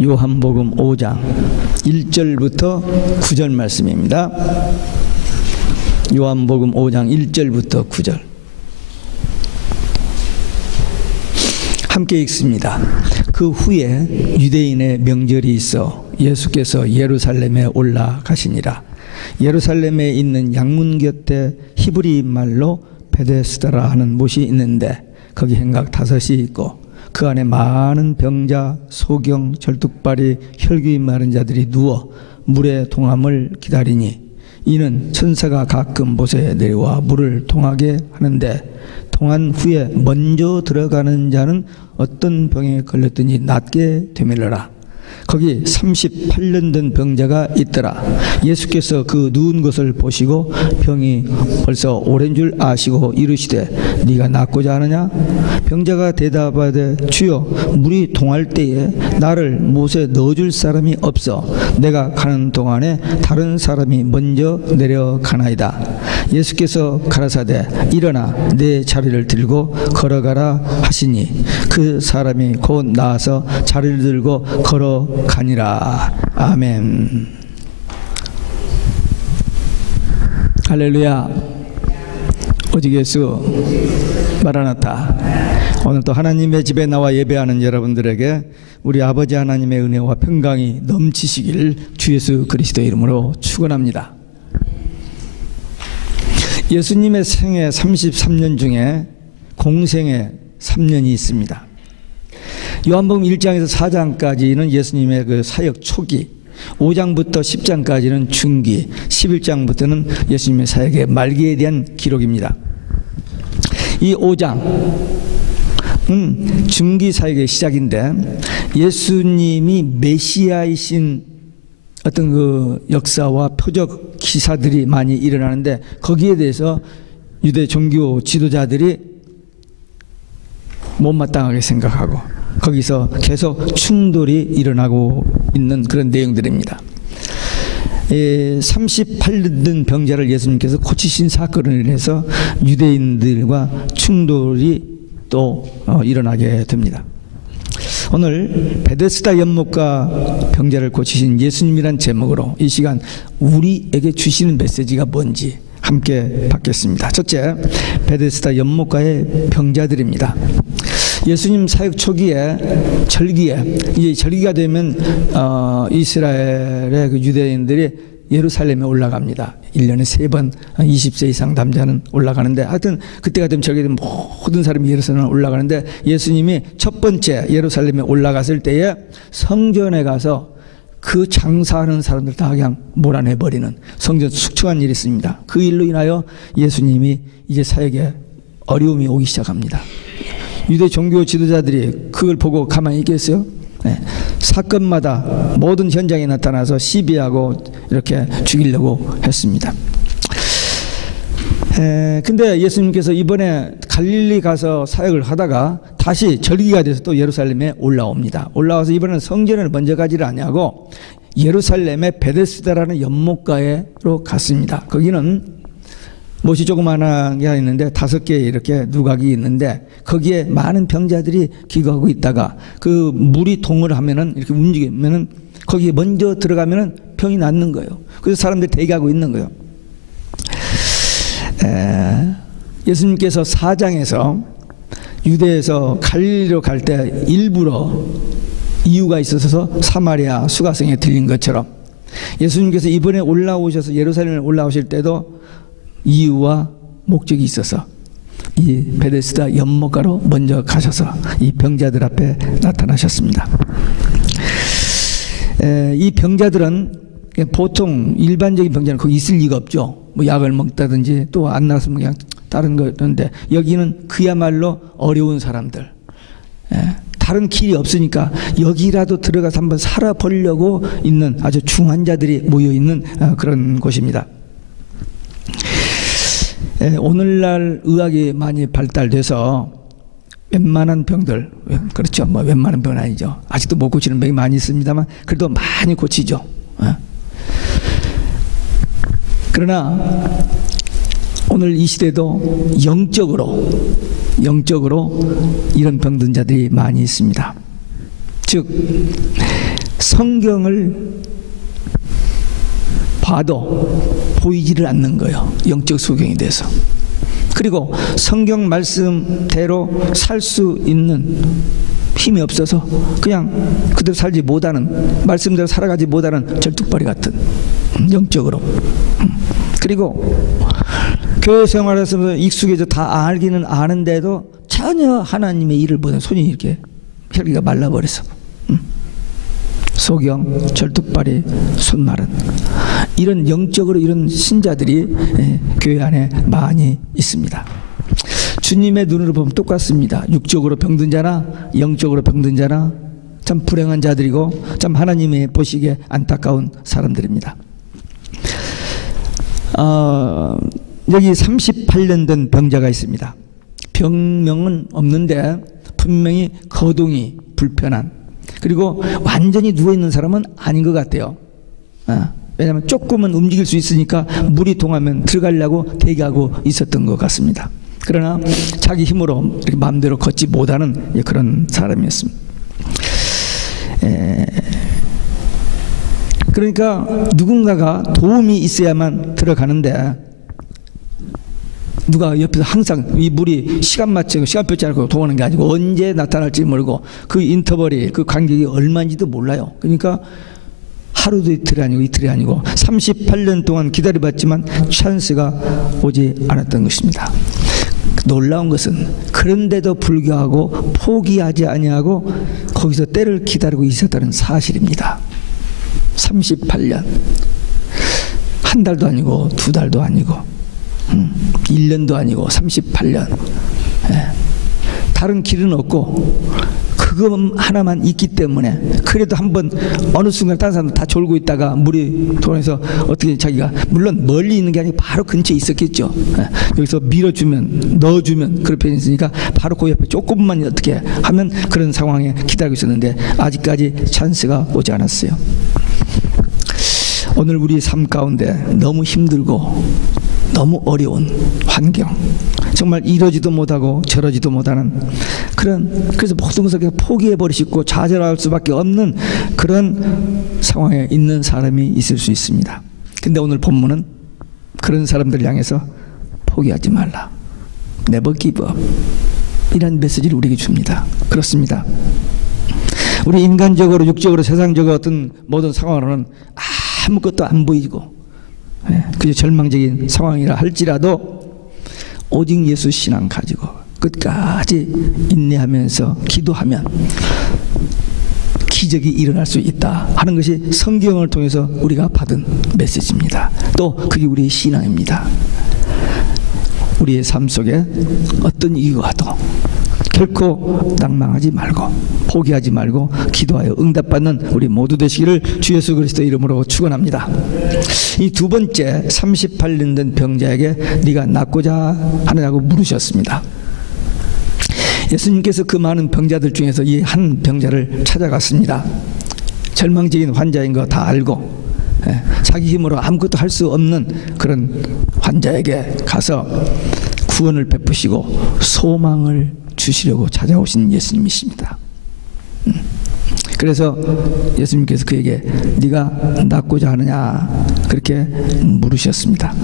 요한복음 5장 1절부터 9절 말씀입니다. 요한복음 5장 1절부터 9절 함께 읽습니다. 그 후에 유대인의 명절이 있어 예수께서 예루살렘에 올라가시니라. 예루살렘에 있는 양문 곁에 히브리 말로 베데스다라 하는 못이 있는데 거기 행각 5이 있고 그 안에 많은 병자, 소경, 절뚝발이, 혈귀 마른 자들이 누워 물의 동함을 기다리니 이는 천사가 가끔 못에 내려와 물을 통하게 하는데 통한 후에 먼저 들어가는 자는 어떤 병에 걸렸더니 낫게 되밀어라. 거기 38년 된 병자가 있더라. 예수께서 그 누운 것을 보시고 병이 벌써 오랜 줄 아시고 이르시되 네가 낫고자 하느냐? 병자가 대답하되 주여 물이 동할 때에 나를 못에 넣어줄 사람이 없어 내가 가는 동안에 다른 사람이 먼저 내려가나이다. 예수께서 가라사대 일어나 내 자리를 들고 걸어가라 하시니 그 사람이 곧 나와서 자리를 들고 걸어가니라. 아멘. 할렐루야. 오직 예수 마라나타. 오늘 또 하나님의 집에 나와 예배하는 여러분들에게 우리 아버지 하나님의 은혜와 평강이 넘치시길 주 예수 그리스도의 이름으로 축원합니다. 예수님의 생애 33년 중에 공생애 3년이 있습니다. 요한복음 1장에서 4장까지는 예수님의 그 사역 초기, 5장부터 10장까지는 중기, 11장부터는 예수님의 사역의 말기에 대한 기록입니다. 이 5장은 중기 사역의 시작인데 예수님이 메시아이신 어떤 그 역사와 표적 기사들이 많이 일어나는데 거기에 대해서 유대 종교 지도자들이 못마땅하게 생각하고 거기서 계속 충돌이 일어나고 있는 그런 내용들입니다. 38년 된 병자를 예수님께서 고치신 사건을 인해서 유대인들과 충돌이 또 일어나게 됩니다. 오늘 베데스다 연못가 병자를 고치신 예수님이란 제목으로 이 시간 우리에게 주시는 메시지가 뭔지 함께 받겠습니다. 첫째, 베데스다 연못가의 병자들입니다. 예수님 사역 초기에 절기에 이제 절기가 되면 이스라엘의 그 유대인들이 예루살렘에 올라갑니다. 1년에 3번 20세 이상 남자는 올라가는데 하여튼 그때가 되면 절기에 모든 사람이 예루살렘에 올라가는데 예수님이 첫 번째 예루살렘에 올라갔을 때에 성전에 가서 그 장사하는 사람들 다 그냥 몰아내버리는 성전 숙청한 일이 있습니다. 그 일로 인하여 예수님이 이제 사역에 어려움이 오기 시작합니다. 유대 종교 지도자들이 그걸 보고 가만히 있겠어요? 네. 사건마다 모든 현장에 나타나서 시비하고 이렇게 죽이려고 했습니다. 근데 예수님께서 이번에 갈릴리 가서 사역을 하다가 다시 절기가 돼서 또 예루살렘에 올라옵니다. 올라와서 이번에는 성전을 먼저 가지를 아니하고 예루살렘의 베데스다라는 연못가로 갔습니다. 거기는 못이 조그마한 게 있는데 5개 이렇게 누각이 있는데 거기에 많은 병자들이 기거하고 있다가 그 물이 동을 하면은 이렇게 움직이면은 거기에 먼저 들어가면은 병이 낫는 거예요. 그래서 사람들이 대기하고 있는 거예요. 예수님께서 4장에서 유대에서 갈릴리로 갈 때 일부러 이유가 있어서 사마리아 수가성에 들린 것처럼 예수님께서 이번에 올라오셔서 예루살렘에 올라오실 때도 이유와 목적이 있어서 이 베데스다 연못가로 먼저 가셔서 이 병자들 앞에 나타나셨습니다. 이 병자들은 보통 일반적인 병자는 거기 있을 리가 없죠. 뭐 약을 먹다든지 또 안 나왔으면 그냥 다른 거였는데 여기는 그야말로 어려운 사람들, 다른 길이 없으니까 여기라도 들어가서 한번 살아보려고 있는 아주 중환자들이 모여있는 그런 곳입니다. 오늘날 의학이 많이 발달돼서 웬만한 병들, 그렇죠, 뭐 웬만한 병은 아니죠. 아직도 못 고치는 병이 많이 있습니다만 그래도 많이 고치죠. 그러나 오늘 이 시대도 영적으로 이런 병든 자들이 많이 있습니다. 즉 성경을 봐도 보이지를 않는 거예요. 영적 소경이 돼서. 그리고 성경 말씀대로 살 수 있는 힘이 없어서 그냥 그대로 살지 못하는, 말씀대로 살아가지 못하는 절뚝발이 같은, 영적으로. 그리고 교회 생활에서 익숙해져 다 알기는 아는데도 전혀 하나님의 일을 보는 손이 이렇게 혈기가 말라버려서 소경, 절뚝발이, 손마른, 이런 영적으로 이런 신자들이 교회 안에 많이 있습니다. 주님의 눈으로 보면 똑같습니다. 육적으로 병든 자나 영적으로 병든 자나 참 불행한 자들이고 참 하나님의 보시기에 안타까운 사람들입니다. 여기 38년 된 병자가 있습니다. 병명은 없는데 분명히 거동이 불편한, 그리고 완전히 누워있는 사람은 아닌 것 같아요. 왜냐하면 조금은 움직일 수 있으니까 물이 통하면 들어가려고 대기하고 있었던 것 같습니다. 그러나 자기 힘으로 이렇게 마음대로 걷지 못하는 그런 사람이었습니다. 그러니까 누군가가 도움이 있어야만 들어가는데, 누가 옆에서 항상 이 물이 시간 맞춰 시간표 짜고 동하는 게 아니고 언제 나타날지 모르고 그 인터벌이, 그 간격이 얼마인지도 몰라요. 그러니까 하루도 이틀이 아니고 이틀이 아니고 38년 동안 기다려봤지만 찬스가 오지 않았던 것입니다. 놀라운 것은 그런데도 불구하고 포기하지 아니하고 거기서 때를 기다리고 있었다는 사실입니다. 38년, 한 달도 아니고 두 달도 아니고 1년도 아니고 38년. 다른 길은 없고 그거 하나만 있기 때문에, 그래도 한번 어느 순간 다른 사람들 다 졸고 있다가 물이 돌아서 어떻게 자기가, 물론 멀리 있는 게 아니고 바로 근처에 있었겠죠. 여기서 밀어주면, 넣어주면, 그런 편이 있으니까 바로 그 옆에 조금만 어떻게 하면 그런 상황에 기다리고 있었는데 아직까지 찬스가 오지 않았어요. 오늘 우리 삶 가운데 너무 힘들고 너무 어려운 환경, 정말 이러지도 못하고 저러지도 못하는 그래서 모든 것을 그냥 포기해버리시고 좌절할 수밖에 없는 그런 상황에 있는 사람이 있을 수 있습니다. 근데 오늘 본문은 그런 사람들을 향해서 포기하지 말라, never give up, 이런 메시지를 우리에게 줍니다. 그렇습니다. 우리 인간적으로, 육적으로, 세상적으로 어떤 모든 상황으로는 아무것도 안 보이고 그저 절망적인 상황이라 할지라도 오직 예수 신앙 가지고 끝까지 인내하면서 기도하면 기적이 일어날 수 있다 하는 것이 성경을 통해서 우리가 받은 메시지입니다. 또 그게 우리의 신앙입니다. 우리의 삶 속에 어떤 이유가 와도 결코 낭망하지 말고 포기하지 말고 기도하여 응답받는 우리 모두 되시기를 주 예수 그리스도 이름으로 축원합니다. 이 두 번째, 38년 된 병자에게 네가 낫고자 하느냐고 물으셨습니다. 예수님께서 그 많은 병자들 중에서 이 한 병자를 찾아갔습니다. 절망적인 환자인 거 다 알고 자기 힘으로 아무것도 할 수 없는 그런 환자에게 가서 구원을 베푸시고 소망을 주시려고 찾아오신 예수님이십니다. 그래서 예수님께서 그에게 네가 낫고자 하느냐 그렇게 물으셨습니다.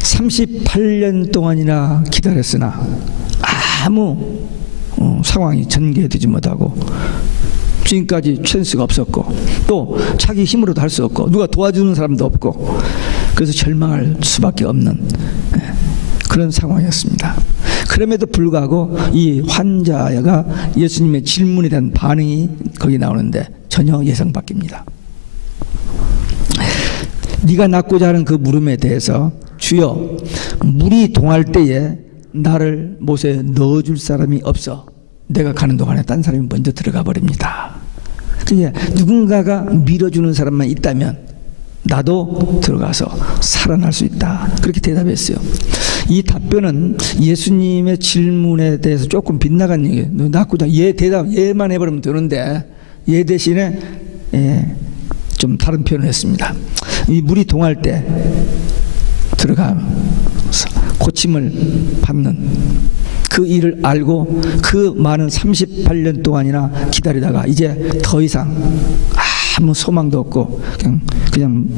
38년 동안이나 기다렸으나 아무 상황이 전개되지 못하고 지금까지 찬스가 없었고 또 자기 힘으로도 할 수 없고 누가 도와주는 사람도 없고 그래서 절망할 수밖에 없는 그런 상황이었습니다. 그럼에도 불구하고 이 환자가 예수님의 질문에 대한 반응이 거기 나오는데 전혀 예상 밖입니다. 네가 낫고자 하는 그 물음에 대해서 주여 물이 동할 때에 나를 못에 넣어줄 사람이 없어 내가 가는 동안에 딴 사람이 먼저 들어가 버립니다. 그러니까 누군가가 밀어주는 사람만 있다면 나도 들어가서 살아날 수 있다 그렇게 대답했어요. 이 답변은 예수님의 질문에 대해서 조금 빗나간 얘기예요. 너 낫고자 얘만 해버리면 되는데 얘 대신에 좀 다른 표현을 했습니다. 이 물이 동할 때 들어가면서 고침을 받는 그 일을 알고 그 많은 38년 동안이나 기다리다가 이제 더 이상 아무 소망도 없고 그냥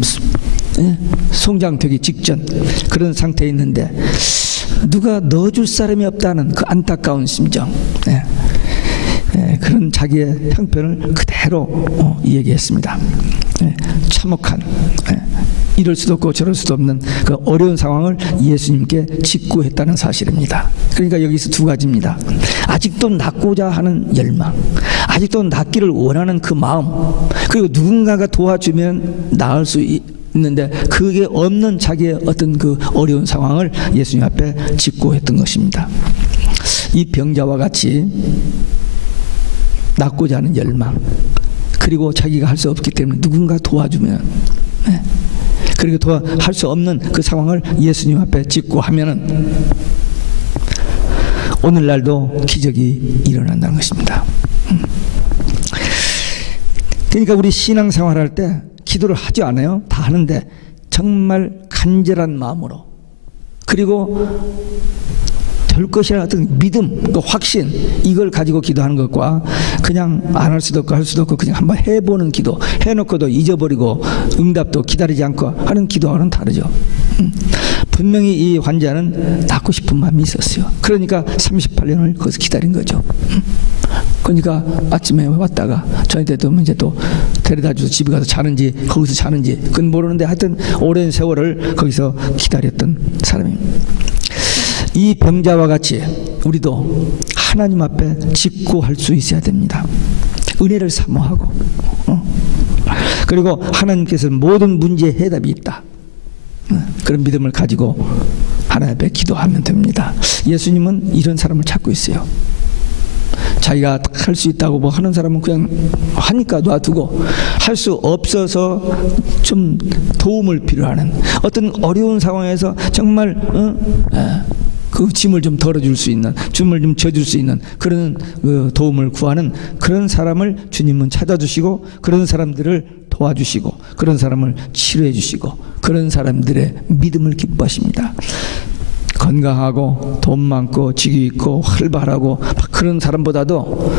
송장되기 직전 그런 상태에 있는데 누가 넣어줄 사람이 없다는 그 안타까운 심정, 그런 자기의 형편을 그대로 얘기했습니다. 참혹한, 이럴 수도 없고 저럴 수도 없는 그 어려운 상황을 예수님께 직구했다는 사실입니다. 그러니까 여기서 두 가지입니다. 아직도 낫고자 하는 열망, 아직도 낫기를 원하는 그 마음, 그리고 누군가가 도와주면 나을 수 있는데 그게 없는 자기의 어떤 그 어려운 상황을 예수님 앞에 직구했던 것입니다. 이 병자와 같이 낫고자 하는 열망, 그리고 자기가 할 수 없기 때문에 누군가 도와주면, 그리고 할 수 없는 그 상황을 예수님 앞에 직구하면은 오늘날도 기적이 일어난다는 것입니다. 그러니까 우리 신앙생활할 때 기도를 하지 않아요? 다 하는데 정말 간절한 마음으로, 그리고 될 것이라는 어떤 믿음, 그 확신, 이걸 가지고 기도하는 것과 그냥 안 할 수도 없고 할 수도 없고 그냥 한번 해보는 기도, 해놓고도 잊어버리고 응답도 기다리지 않고 하는 기도와는 다르죠. 분명히 이 환자는 낫고 싶은 마음이 있었어요. 그러니까 38년을 거기서 기다린 거죠. 그러니까 아침에 왔다가 저녁 때 되면 이제 또 데려다 줘서 집에 가서 자는지 거기서 자는지 그건 모르는데 하여튼 오랜 세월을 거기서 기다렸던 사람입니다. 이 병자와 같이 우리도 하나님 앞에 직구할 수 있어야 됩니다. 은혜를 사모하고, 그리고 하나님께서 모든 문제의 해답이 있다, 그런 믿음을 가지고 하나님 앞에 기도하면 됩니다. 예수님은 이런 사람을 찾고 있어요. 자기가 할 수 있다고 뭐 하는 사람은 그냥 하니까 놔두고, 할 수 없어서 좀 도움을 필요하는, 어떤 어려운 상황에서 정말 그 짐을 좀 덜어줄 수 있는, 짐을 좀 져줄 수 있는 그런 그 도움을 구하는 그런 사람을 주님은 찾아주시고, 그런 사람들을 도와주시고, 그런 사람을 치료해 주시고, 그런 사람들의 믿음을 기뻐하십니다. 건강하고 돈 많고 직위 있고 활발하고 그런 사람보다도,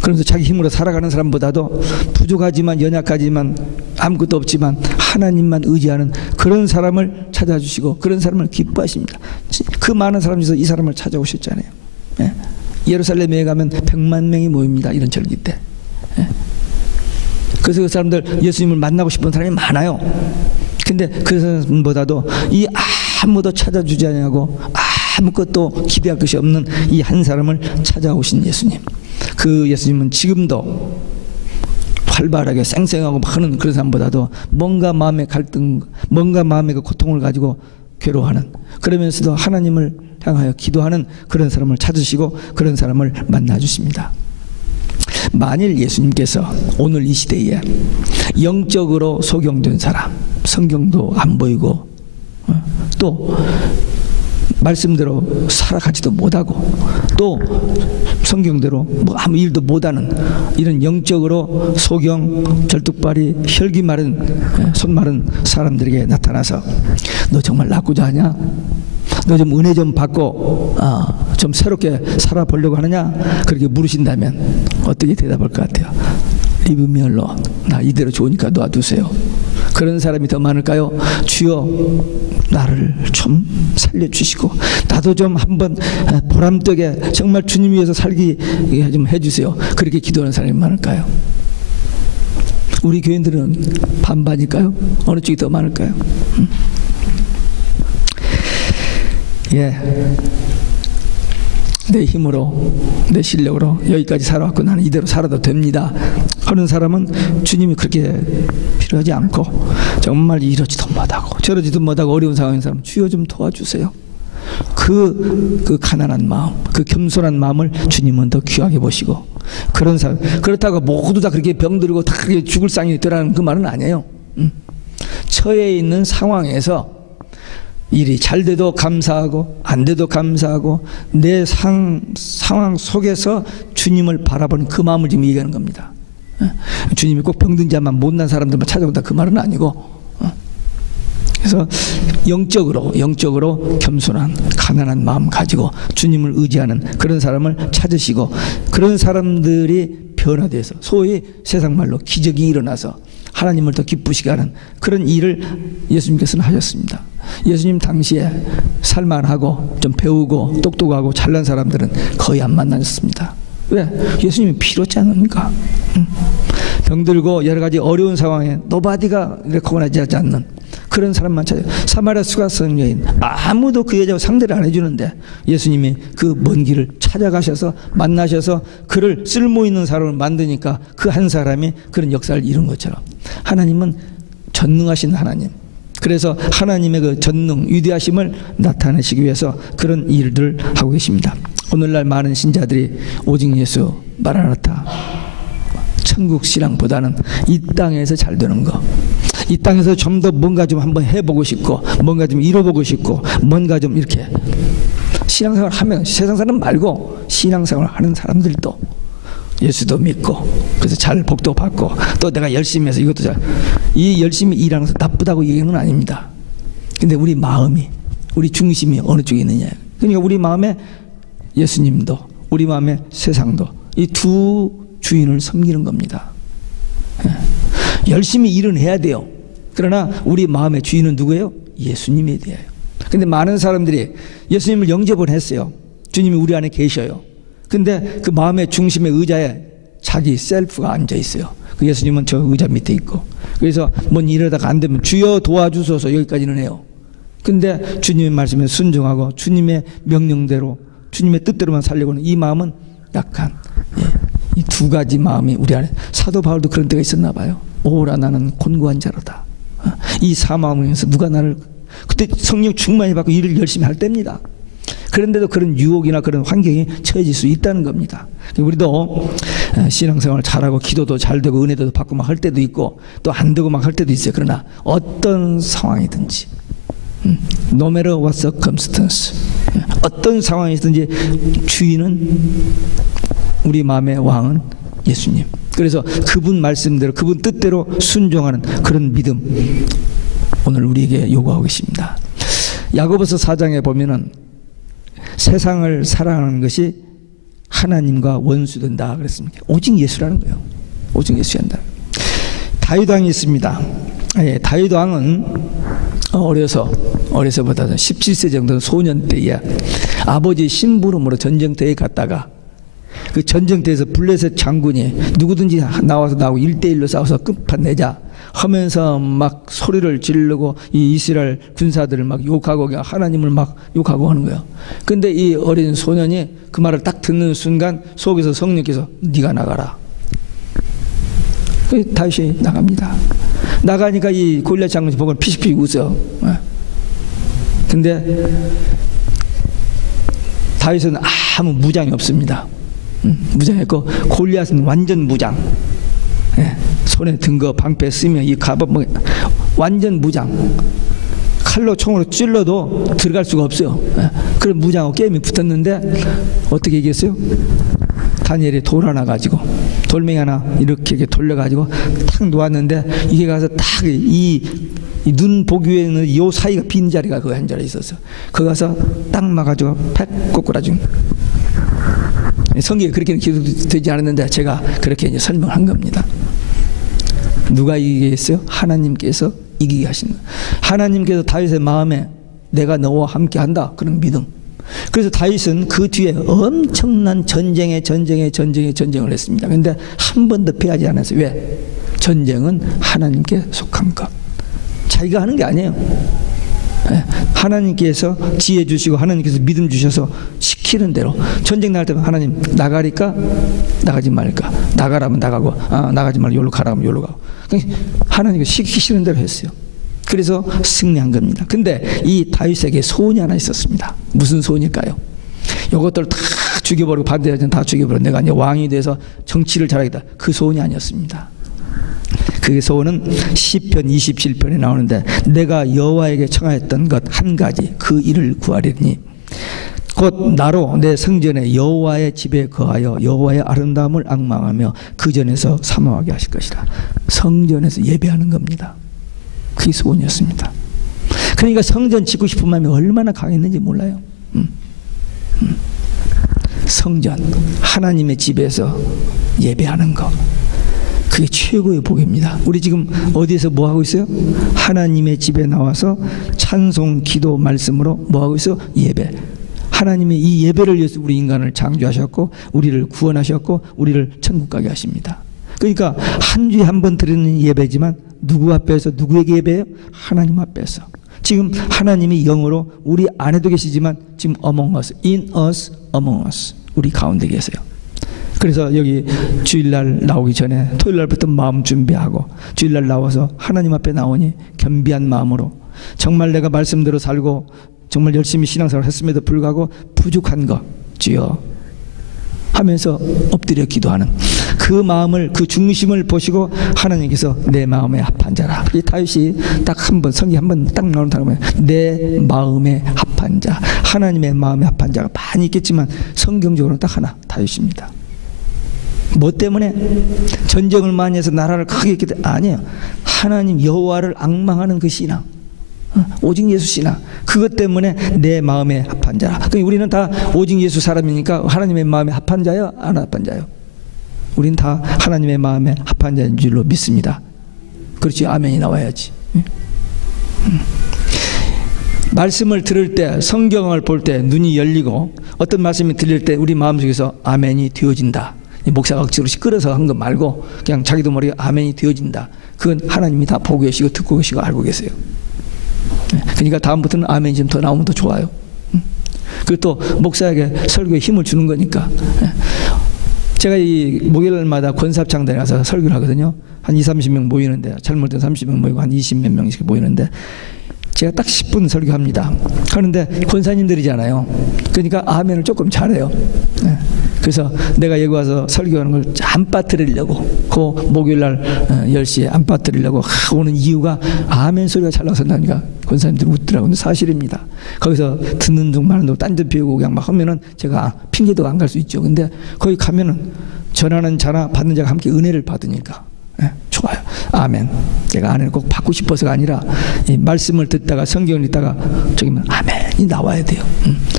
그러면서 자기 힘으로 살아가는 사람보다도 부족하지만 연약하지만 아무것도 없지만 하나님만 의지하는 그런 사람을 찾아주시고 그런 사람을 기뻐하십니다. 그 많은 사람 중에서 이 사람을 찾아오셨잖아요. 예루살렘에 가면 100만 명이 모입니다. 이런 절기 때. 그래서 그 사람들 예수님을 만나고 싶은 사람이 많아요. 근데 그 사람보다도 이 아무도 찾아주지 않냐고 아무것도 기대할 것이 없는 이 한 사람을 찾아오신 예수님, 그 예수님은 지금도 활발하게 쌩쌩하고 막 하는 그런 사람보다도 뭔가 마음의 갈등, 뭔가 마음의 그 고통을 가지고 괴로워하는, 그러면서도 하나님을 향하여 기도하는 그런 사람을 찾으시고 그런 사람을 만나주십니다. 만일 예수님께서 오늘 이 시대에 영적으로 소경된 사람, 성경도 안 보이고 또 말씀대로 살아가지도 못하고 또 성경대로 뭐 아무 일도 못하는 이런 영적으로 소경, 절뚝발이, 혈기 마른, 손 마른 사람들에게 나타나서 너 정말 낫고자 하냐? 너 좀 은혜 좀 받고 좀 새롭게 살아보려고 하느냐? 그렇게 물으신다면 어떻게 대답할 것 같아요? Leave me alone. 나 이대로 좋으니까 놔두세요. 그런 사람이 더 많을까요? 주여 나를 좀 살려주시고 나도 좀 한번 보람되게 정말 주님 위해서 살기 좀 해주세요. 그렇게 기도하는 사람이 많을까요? 우리 교인들은 반반일까요? 어느 쪽이 더 많을까요? 내 힘으로 내 실력으로 여기까지 살아왔고 나는 이대로 살아도 됩니다 하는 사람은 주님이 그렇게 필요하지 않고, 정말 이러지도 못하고 저러지도 못하고 어려운 상황인 사람 주여 좀 도와주세요. 그 가난한 마음, 그 겸손한 마음을 주님은 더 귀하게 보시고, 그런 사람, 그렇다고 모두 다 그렇게 병들고 다 그렇게 죽을 상이 있더라는 그 말은 아니에요. 처해 있는 상황에서 일이 잘 돼도 감사하고 안 돼도 감사하고 내 상황 속에서 주님을 바라보는 그 마음을 지금 얘기하는 겁니다. 주님이 꼭 병든 자만 못난 사람들만 찾아온다 그 말은 아니고 그래서 영적으로 겸손한 가난한 마음 가지고 주님을 의지하는 그런 사람을 찾으시고, 그런 사람들이 변화돼서 소위 세상 말로 기적이 일어나서 하나님을 더 기쁘시게 하는 그런 일을 예수님께서는 하셨습니다. 예수님 당시에 살만하고 좀 배우고 똑똑하고 잘난 사람들은 거의 안 만나셨습니다. 왜? 예수님이 필요 없지 않습니까? 병들고 여러 가지 어려운 상황에 노바디가 레코그나이즈 하지 않는 그런 사람만 찾아요. 사마리아 수가성 여인, 아무도 그 여자와 상대를 안 해주는데 예수님이 그 먼 길을 찾아가셔서 만나셔서 그를 쓸모있는 사람을 만드니까 그 한 사람이 그런 역사를 이룬 것처럼 하나님은 전능하신 하나님, 그래서 하나님의 그 전능 위대하심을 나타내시기 위해서 그런 일들을 하고 계십니다. 오늘날 많은 신자들이 오직 예수, 마라나타, 천국 신앙보다는 이 땅에서 잘 되는 거, 이 땅에서 좀 더 뭔가 좀 한번 해보고 싶고 뭔가 좀 이뤄보고 싶고 뭔가 좀 이렇게 신앙생활 하면, 세상 사람 말고 신앙생활 하는 사람들도 예수도 믿고 그래서 잘 복도 받고 또 내가 열심히 해서 이것도 잘, 이 열심히 일하는 것은 나쁘다고 얘기는 아닙니다. 근데 우리 마음이, 우리 중심이 어느 쪽에 있느냐. 그러니까 우리 마음에 예수님도 우리 마음에 세상도 이 두 주인을 섬기는 겁니다. 열심히 일은 해야 돼요. 그러나 우리 마음의 주인은 누구예요? 예수님이 돼요. 근데 많은 사람들이 예수님을 영접을 했어요. 주님이 우리 안에 계셔요. 근데 그 마음의 중심의 의자에 자기 셀프가 앉아 있어요. 그 예수님은 저 의자 밑에 있고, 그래서 뭔 이러다가 안 되면 주여 도와주소서 여기까지는 해요. 근데 주님의 말씀에 순종하고 주님의 명령대로 주님의 뜻대로만 살려고는 이 마음은 약한, 이 두 가지 마음이 우리 안에, 사도 바울도 그런 때가 있었나 봐요. 오라 나는 곤고한 자로다. 이 사마음에서 누가 나를, 그때 성령 충만히 받고 일을 열심히 할 때입니다. 그런데도 그런 유혹이나 그런 환경이 처해질 수 있다는 겁니다. 우리도 신앙생활 잘하고 기도도 잘 되고 은혜도 받고 막 할 때도 있고 또 안 되고 막 할 때도 있어요. 그러나 어떤 상황이든지 no matter what circumstance, 어떤 상황이든지 주인은, 우리 마음의 왕은 예수님. 그래서 그분 말씀대로 그분 뜻대로 순종하는 그런 믿음 오늘 우리에게 요구하고 계십니다. 야고보서 4장에 보면은 세상을 사랑하는 것이 하나님과 원수된다 그랬습니다. 오직 예수라는 거예요. 오직 예수한다. 다윗 왕이 있습니다. 다윗 왕은 어려서보다 17세 정도 소년 때에 아버지 심부름으로 전쟁터에 갔다가 그 전쟁터에서 블레셋 장군이 누구든지 나와서 나하고 1대1로 싸워서 끝판내자 하면서 막 소리를 지르고 이 이스라엘 군사들을 막 욕하고 하나님을 막 욕하고 하는 거예요. 근데 이 어린 소년이 그 말을 딱 듣는 순간 속에서 성령께서 네가 나가라. 다윗이 나갑니다. 나가니까 이 골리앗 장군이 보고 피식피식 웃어요. 근데 다윗은 아무 무장이 없습니다. 무장했고 골리앗은 완전 무장. 손에 든 거 방패 쓰면 이 갑옷 뭐 완전 무장. 칼로 총으로 찔러도 들어갈 수가 없어요. 그런 무장하고 게임이 붙었는데 어떻게 이겼어요? 다니엘이 돌 하나 가지고 돌멩이 하나 이렇게 돌려가지고 탁 놓았는데 이게 가서 딱 이 눈 보기 위해는 요 사이가 빈 자리가 그 한 자리에 있었어. 거기 가서 딱 막아가지고 팩 꼬꾸라지고. 성경에 그렇게 기록되지 않았는데 제가 그렇게 이제 설명한 겁니다. 누가 이기게 했어요? 하나님께서 이기게 하신 거예요. 하나님께서 다윗의 마음에 내가 너와 함께 한다 그런 믿음. 그래서 다윗은 그 뒤에 엄청난 전쟁을 했습니다. 그런데 한 번도 패하지 않았어요. 왜? 전쟁은 하나님께 속한 것. 자기가 하는 게 아니에요. 하나님께서 지혜 주시고 하나님께서 믿음 주셔서 시키는 대로 전쟁 나갈 때면 하나님 나가리까 나가지 말까, 나가라면 나가고 나가지 말고 여기로 가라면 여기로 가고, 하나님께서 시키시는 대로 했어요. 그래서 승리한 겁니다. 근데 이 다윗에게 소원이 하나 있었습니다. 무슨 소원일까요? 이것들을 다 죽여버리고 반대하자는 다 죽여버리고 내가 이제 왕이 돼서 정치를 잘하겠다, 그 소원이 아니었습니다. 그 소원은 시편 27편에 나오는데 내가 여호와에게 청하였던 것 한 가지 그 일을 구하리니 곧 나로 내 성전에 여호와의 집에 거하여 여호와의 아름다움을 앙망하며 그 전에서 사모하게 하실 것이라. 성전에서 예배하는 겁니다. 그게 소원이었습니다. 그러니까 성전 짓고 싶은 마음이 얼마나 강했는지 몰라요. 성전, 하나님의 집에서 예배하는 거, 그게 최고의 복입니다. 우리 지금 어디에서 뭐 하고 있어요? 하나님의 집에 나와서 찬송, 기도, 말씀으로 뭐 하고 있어? 예배. 하나님의 이 예배를 위해서 우리 인간을 창조하셨고 우리를 구원하셨고 우리를 천국 가게 하십니다. 그러니까 한 주에 한 번 드리는 예배지만 누구 앞에서, 누구에게 예배해요? 하나님 앞에서. 지금 하나님이 영으로 우리 안에도 계시지만 지금 among us, in us, among us, 우리 가운데 계세요. 그래서 여기 주일날 나오기 전에 토요일날부터 마음 준비하고 주일날 나와서 하나님 앞에 나오니 겸비한 마음으로 정말 내가 말씀대로 살고 정말 열심히 신앙생활을 했음에도 불구하고 부족한 것 주여 하면서 엎드려 기도하는 그 마음을, 그 중심을 보시고 하나님께서 내 마음에 합한 자라. 이 다윗이 딱 한 번, 성경 한 번 딱 나오는 단어가 내 마음에 합한 자. 하나님의 마음에 합한 자가 많이 있겠지만 성경적으로는 딱 하나, 다윗입니다. 뭐 때문에? 전쟁을 많이 해서 나라를 크게 했기 때문에 아니에요. 하나님 여호와를 앙망하는 그 신앙, 오직 예수 신앙, 그것 때문에 내 마음에 합한 자라. 그러니까 우리는 다 오직 예수 사람이니까 하나님의 마음에 합한 자요? 안 합한 자요? 우리는 다 하나님의 마음에 합한 자인 줄로 믿습니다. 그렇지, 아멘이 나와야지. 말씀을 들을 때, 성경을 볼 때 눈이 열리고 어떤 말씀이 들릴 때 우리 마음속에서 아멘이 되어진다. 목사가 억지로 끌어서 한 거 말고 그냥 자기도 모르게 아멘이 되어진다. 그건 하나님이 다 보고 계시고 듣고 계시고 알고 계세요. 그러니까 다음부터는 아멘이 좀 더 나오면 더 좋아요. 그리고 또 목사에게 설교에 힘을 주는 거니까. 제가 이 목요일마다 권사합창단에 가서 설교를 하거든요. 한 20-30명 모이는데, 잘못된 30명 모이고 한 20몇 명씩 모이는데 제가 딱 10분 설교합니다. 그런데 권사님들이잖아요. 그러니까 아멘을 조금 잘해요. 그래서 내가 여기 와서 설교하는 걸 안 빠뜨리려고, 그 목요일날 10시에 안 빠뜨리려고 오는 이유가 아멘 소리가 잘 나선다니까 권사님들이 웃더라고요. 근데 사실입니다. 거기서 듣는 중 마는 중 딴 데 비우고 그냥 막 하면은 제가 핑계도 안 갈 수 있죠. 근데 거기 가면은 전하는 자나 받는 자가 함께 은혜를 받으니까 좋아요. 아멘. 제가 아멘을 꼭 받고 싶어서가 아니라 이 말씀을 듣다가 성경을 읽다가 저기면 아멘이 나와야 돼요.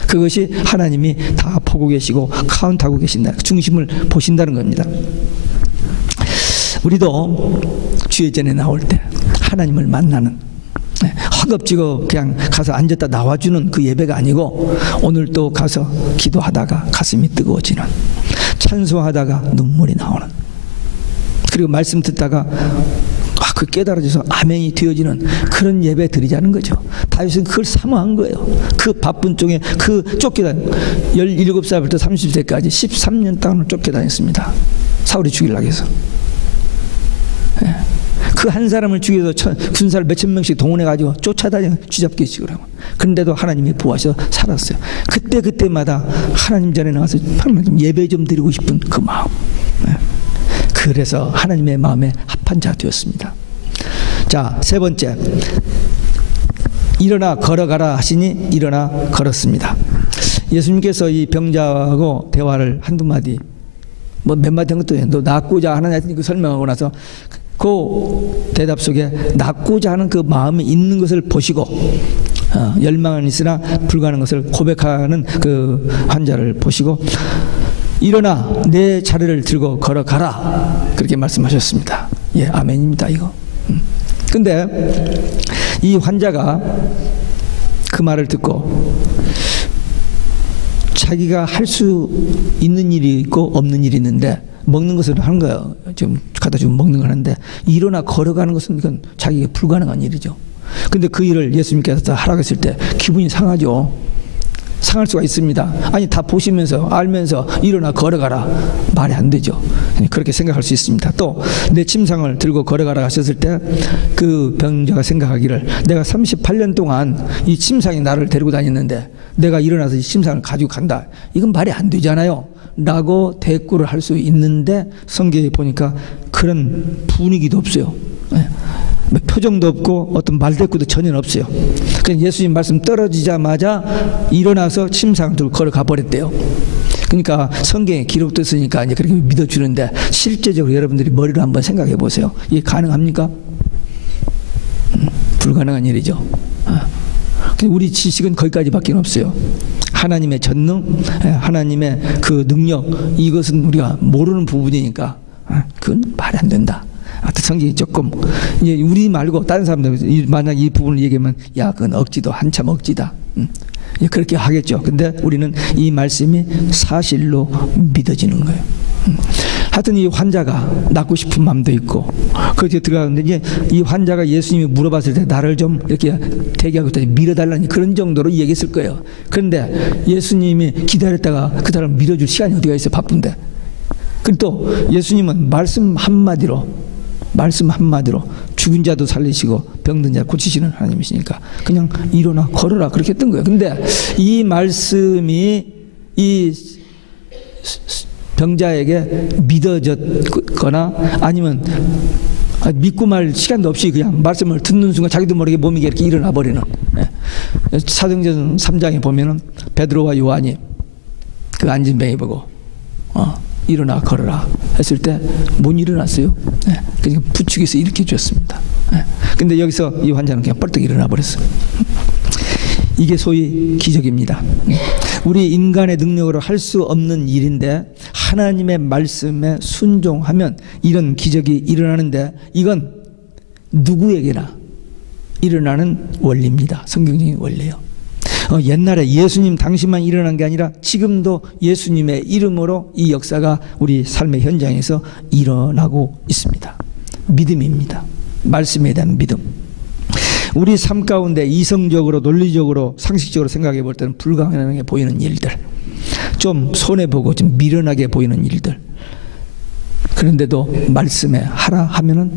그것이 하나님이 다 보고 계시고 카운트하고 계신다. 중심을 보신다는 겁니다. 우리도 주예전에 나올 때 하나님을 만나는, 허겁지겁 그냥 가서 앉았다 나와주는 그 예배가 아니고 오늘 또 가서 기도하다가 가슴이 뜨거워지는, 찬송하다가 눈물이 나오는, 그리고 말씀 듣다가 그 깨달아져서 아멘이 되어지는 그런 예배 드리자는 거죠. 다윗은 그걸 사모한 거예요. 그 바쁜 쪽에 그 쫓겨다니 17살부터 30세까지 13년 동안 쫓겨다녔습니다. 사울이 죽이려고 해서. 그 한 사람을 죽여서 군사를 몇천 명씩 동원해가지고 쫓아다니고 쥐잡기 시작을 하고, 그런데도 하나님이 보호하셔서 살았어요. 그때마다 하나님 전에 나와서 하나님 예배 좀 드리고 싶은 그 마음. 그래서 하나님의 마음에 합한 자 되었습니다. 자, 세 번째, 일어나 걸어가라 하시니 일어나 걸었습니다. 예수님께서 이 병자하고 대화를 한두 마디, 뭐 몇 마디 한 것도 아니에요. 너 낫고자 하느냐 했더니 그 설명하고 나서 그 대답 속에 낫고자 하는 그 마음이 있는 것을 보시고 열망은 있으나 불가능한 것을 고백하는 그 환자를 보시고 일어나 내 자리를 들고 걸어가라, 그렇게 말씀하셨습니다. 예, 아멘입니다. 이거. 근데 이 환자가 그 말을 듣고 자기가 할 수 있는 일이 있고 없는 일이 있는데 먹는 것을 하는 거예요. 지금 갖다 주면 먹는 걸 하는데 일어나 걸어가는 것은 이건 자기가 불가능한 일이죠. 근데 그 일을 예수님께서 하라고 했을 때 기분이 상하죠. 상할 수가 있습니다. 아니, 다 보시면서 알면서 일어나 걸어가라, 말이 안 되죠. 그렇게 생각할 수 있습니다. 또 내 침상을 들고 걸어가라 하셨을 때 그 병자가 생각하기를 내가 38년 동안 이 침상이 나를 데리고 다녔는데 내가 일어나서 이 침상을 가지고 간다, 이건 말이 안 되잖아요 라고 대꾸를 할 수 있는데 성경에 보니까 그런 분위기도 없어요. 표정도 없고 어떤 말대꾸도 전혀 없어요. 그냥 예수님 말씀 떨어지자마자 일어나서 침상을 들고 걸어가 버렸대요. 그러니까 성경에 기록됐으니까 이제 그렇게 믿어주는데 실제적으로 여러분들이 머리로 한번 생각해 보세요. 이게 가능합니까? 불가능한 일이죠. 우리 지식은 거기까지밖에 없어요. 하나님의 전능, 하나님의 그 능력, 이것은 우리가 모르는 부분이니까 그건 말이 안 된다. 성경이 조금 이제 우리 말고 다른 사람들 만약 이 부분을 얘기하면 야 그건 억지도 한참 억지다. 그렇게 하겠죠. 근데 우리는 이 말씀이 사실로 믿어지는 거예요. 하여튼 이 환자가 낫고 싶은 마음도 있고 그렇게 들어가는데 이제 이 환자가 예수님이 물어봤을 때 나를 좀 이렇게 대기하고 있다 밀어달라니 그런 정도로 얘기했을 거예요. 그런데 예수님이 기다렸다가 그 사람을 밀어줄 시간이 어디가 있어요. 바쁜데. 그리고 또 예수님은 말씀 한마디로 죽은 자도 살리시고 병든 자 고치시는 하나님이시니까 그냥 일어나 걸어라 그렇게 했던 거예요. 근데 이 말씀이 이 병자에게 믿어졌거나 아니면 믿고 말 시간도 없이 그냥 말씀을 듣는 순간 자기도 모르게 몸이 이렇게 일어나 버리는. 사도행전 3장에 보면은 베드로와 요한이 그 앉은 병이 보고 일어나 걸어라 했을 때 못 일어났어요. 그러니까 부축해서 일으켜 줬습니다. 근데 여기서 이 환자는 그냥 뻘떡 일어나 버렸어요. 이게 소위 기적입니다. 우리 인간의 능력으로 할 수 없는 일인데 하나님의 말씀에 순종하면 이런 기적이 일어나는데 이건 누구에게나 일어나는 원리입니다. 성경적인 원리예요. 옛날에 예수님 당시만 일어난 게 아니라 지금도 예수님의 이름으로 이 역사가 우리 삶의 현장에서 일어나고 있습니다. 믿음입니다. 말씀에 대한 믿음. 우리 삶 가운데 이성적으로 논리적으로 상식적으로 생각해 볼 때는 불가능하게 보이는 일들, 좀 손해보고 좀 미련하게 보이는 일들, 그런데도 말씀에 하라 하면은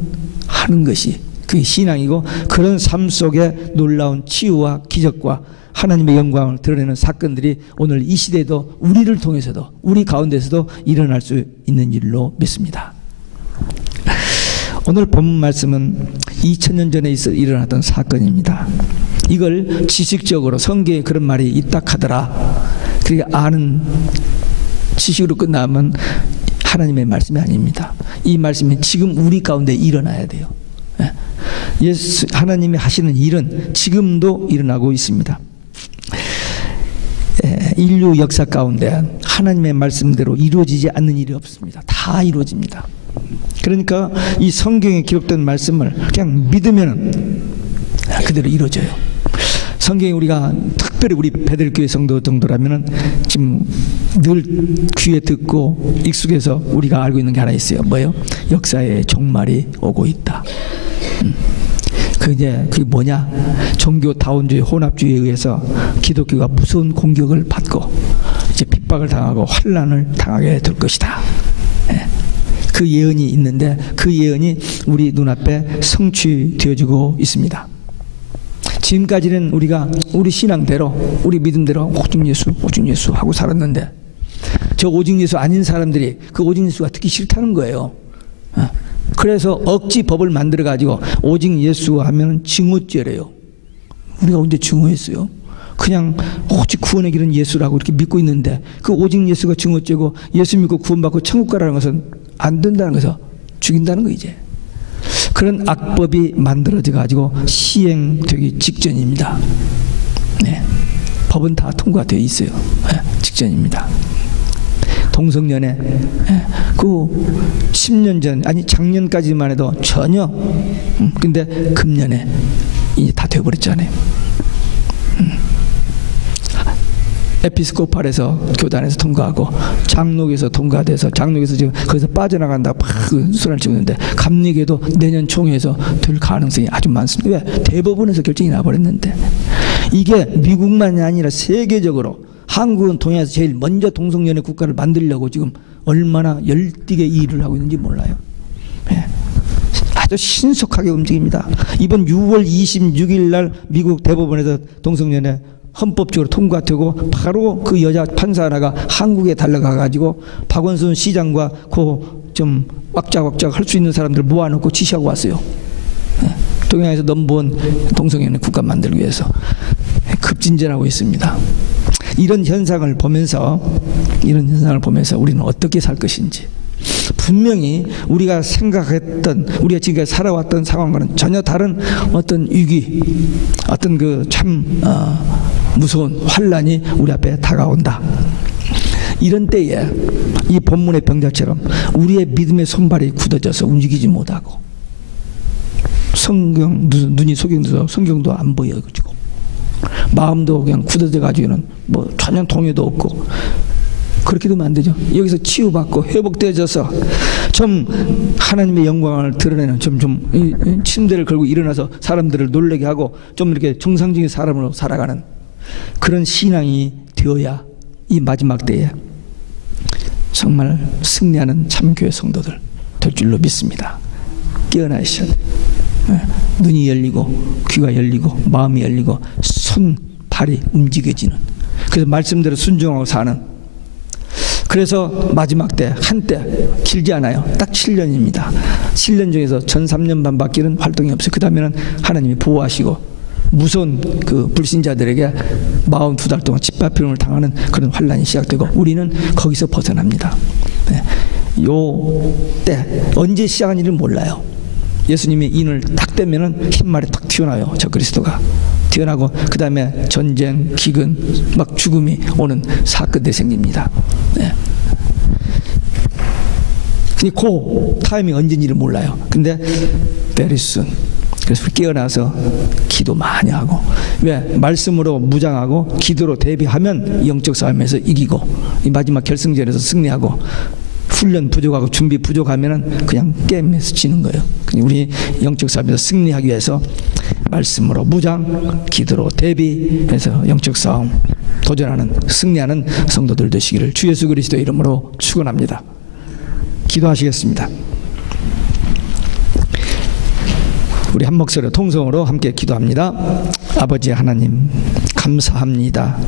하는 것이 그게 신앙이고 그런 삶 속에 놀라운 치유와 기적과 하나님의 영광을 드러내는 사건들이 오늘 이 시대에도 우리를 통해서도 우리 가운데서도 일어날 수 있는 일로 믿습니다. 오늘 본문 말씀은 2000년 전에 일어났던 사건입니다. 이걸 지식적으로 성경에 그런 말이 있다 하더라 그렇게 아는 지식으로 끝나면 하나님의 말씀이 아닙니다. 이 말씀이 지금 우리 가운데 일어나야 돼요. 예수 하나님이 하시는 일은 지금도 일어나고 있습니다. 인류 역사 가운데 하나님의 말씀대로 이루어지지 않는 일이 없습니다. 다 이루어집니다. 그러니까 이 성경에 기록된 말씀을 그냥 믿으면 그대로 이루어져요. 성경이 우리가 특별히 우리 베들교회 성도 정도라면은 지금 늘 귀에 듣고 익숙해서 우리가 알고 있는 게 하나 있어요. 뭐예요? 역사의 종말이 오고 있다. 그게 뭐냐? 종교 다원주의 혼합주의에 의해서 기독교가 무서운 공격을 받고 이제 핍박을 당하고 환난을 당하게 될 것이다. 그 예언이 있는데 그 예언이 우리 눈앞에 성취되어지고 있습니다. 지금까지는 우리가 우리 신앙대로 우리 믿음대로 오직 예수 하고 살았는데 저 오직 예수 아닌 사람들이 그 오직 예수가 듣기 싫다는 거예요. 그래서 억지 법을 만들어 가지고 오직 예수 하면 증오죄래요. 우리가 언제 증오했어요? 그냥 오직 구원의 길은 예수라고 이렇게 믿고 있는데 그 오직 예수가 증오죄고 예수 믿고 구원받고 천국 가라는 것은 안 된다는 것을 죽인다는 거 이제. 그런 악법이 만들어져 가지고 시행되기 직전입니다. 네. 법은 다 통과되어 있어요. 네. 직전입니다. 동성연애 그 10년 전 아니 작년까지만 해도 전혀 근데 금년에 이제 다 되어버렸잖아요. 에피스코팔에서 교단에서 통과하고 장로교에서 통과돼서 장로교에서 지금 거기서 빠져나간다 막 소리를 치는데 감리교도 내년 총회에서 될 가능성이 아주 많습니다. 왜? 대법원에서 결정이 나버렸는데 이게 미국만이 아니라 세계적으로 한국은 동해에서 제일 먼저 동성연애 국가를 만들려고 지금 얼마나 열띠게 일을 하고 있는지 몰라요. 네. 아주 신속하게 움직입니다. 이번 6월 26일 날 미국 대법원에서 동성연애 헌법적으로 통과되고 바로 그 여자 판사 하나가 한국에 달려가 가지고 박원순 시장과 그 좀 왁작왁작 할 수 있는 사람들 모아놓고 지시하고 왔어요. 네. 동해에서 넘버원 동성연애 국가 만들기 위해서 급진전하고 있습니다. 이런 현상을 보면서 우리는 어떻게 살 것인지 분명히 우리가 생각했던, 우리가 지금까지 살아왔던 상황과는 전혀 다른 어떤 위기, 어떤 그 참 무서운 환란이 우리 앞에 다가온다. 이런 때에 이 본문의 병자처럼 우리의 믿음의 손발이 굳어져서 움직이지 못하고 눈이 속여져서 성경도 안 보여가지고 마음도 그냥 굳어져 가지고는 뭐 전혀 동요도 없고 그렇게 되면 안 되죠. 여기서 치유받고 회복되어져서 좀 하나님의 영광을 드러내는 좀 침대를 걸고 일어나서 사람들을 놀라게 하고 좀 이렇게 정상적인 사람으로 살아가는 그런 신앙이 되어야 이 마지막 때에 정말 승리하는 참교회 성도들 될 줄로 믿습니다. 깨어나셔야 돼요. 눈이 열리고 귀가 열리고 마음이 열리고 손, 발이 움직여지는, 그래서 말씀대로 순종하고 사는, 그래서 마지막 때 한때 길지 않아요. 딱 7년입니다. 7년 중에서 전 3년 반밖에는 활동이 없어요. 그 다음에는 하나님이 보호하시고 무서운 그 불신자들에게 42달 동안 집합비용을 당하는 그런 환란이 시작되고 우리는 거기서 벗어납니다. 요 때 언제 시작한지는 몰라요. 예수님이 인을 딱 떼면은 흰말이 딱 튀어나와요. 저 그리스도가 튀어나고 그 다음에 전쟁, 기근, 막 죽음이 오는 사건들이 생깁니다. 그 타이밍 언제인지를 몰라요. 근데 very soon. 그래서 깨어나서 기도 많이 하고, 왜? 말씀으로 무장하고 기도로 대비하면 영적 싸움에서 이기고 이 마지막 결승전에서 승리하고, 훈련 부족하고 준비 부족하면은 그냥 게임에서 지는 거예요. 우리 영적 싸움에서 승리하기 위해서 말씀으로 무장, 기도로 대비해서 영적 싸움 도전하는, 승리하는 성도들 되시기를 주 예수 그리스도의 이름으로 축원합니다. 기도하시겠습니다. 우리 한 목소리로 통성으로 함께 기도합니다. 아버지 하나님 감사합니다.